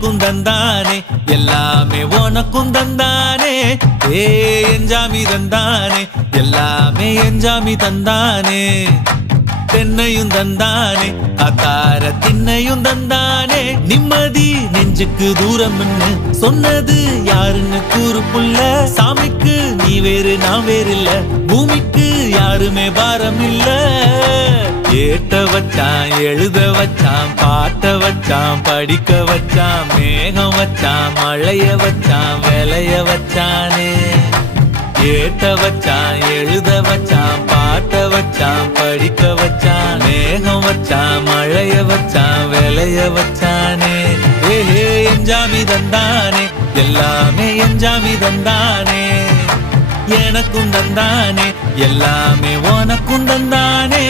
எனக்கும் தந்தானே எல்லாமே உனக்கும் தந்தானே ஏ எஞ்சாமி தந்தானே எல்லாமே எஞ்சாமி தந்தானே தென்னையும் தந்தானே அத்தார திண்ணையும் தந்தானே நிம்மதி நெஞ்சுக்கு தூரம்னு சொன்னது யாருன்னு கூறு புள்ள சாமிக்கு நீ வேறு நான் வேறு இல்ல பூமிக்கு யாருமே பாரம் இல்ல ஏட்ட வச்சான் எழுத வச்சான் பாட்ட வச்சான் படிக்க வச்சான் மேகம் வச்சான் மழைய வச்சான் விளைய வச்சானே ஏட்ட வச்சான் எழுத வச்சான் பாட்ட வச்சான் படிக்க வச்சான் மேகம் வச்சான் மழைய வச்சான் விளைய வச்சானே ஏஹே எஞ்சாமி தந்தானே எல்லாமே எஞ்சாமி தந்தானே எனக்கும் தந்தானே எல்லாமே உனக்கும் தந்தானே